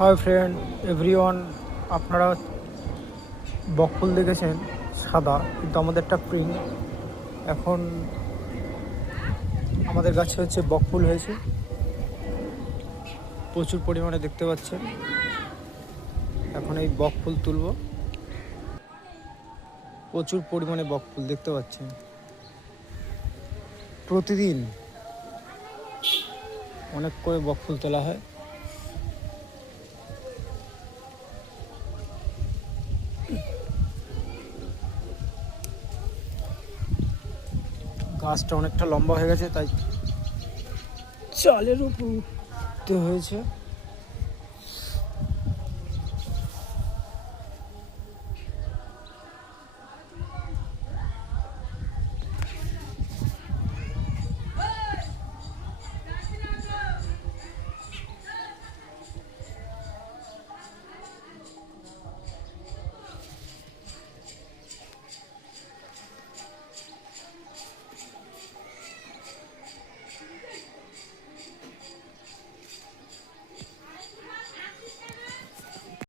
Hi friend everyone, আপনারা বকফুল দেখেছেন সাদা, কিন্তু আমাদেরটা প্রিন্ট। এখন আমাদের গাছে হচ্ছে বকফুল হয়েছে প্রচুর পরিমাণে, দেখতে পাচ্ছেন। এখন এই বকফুল তুলব, প্রচুর পরিমাণে বকফুল দেখতে পাচ্ছেন। প্রতিদিন অনেক করে বকফুল তোলা হয়। গাছটা অনেকটা লম্বা হয়ে গেছে, তাই চালের উপর উঠতে হয়েছে।